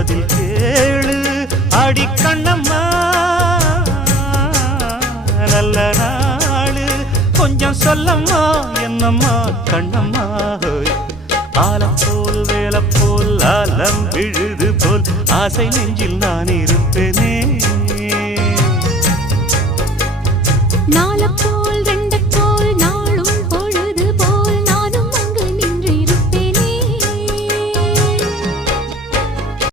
பதில் கேளு அடி கண்ணம்மா நல்ல நாளு கொஞ்சம் சொல்லம்மா என்னம்மா கண்ணம்மா ஆலப்போல் வேலப்போல் ஆலம் விழுது போல் ஆசை நெஞ்சில் நான் இருப்பேனே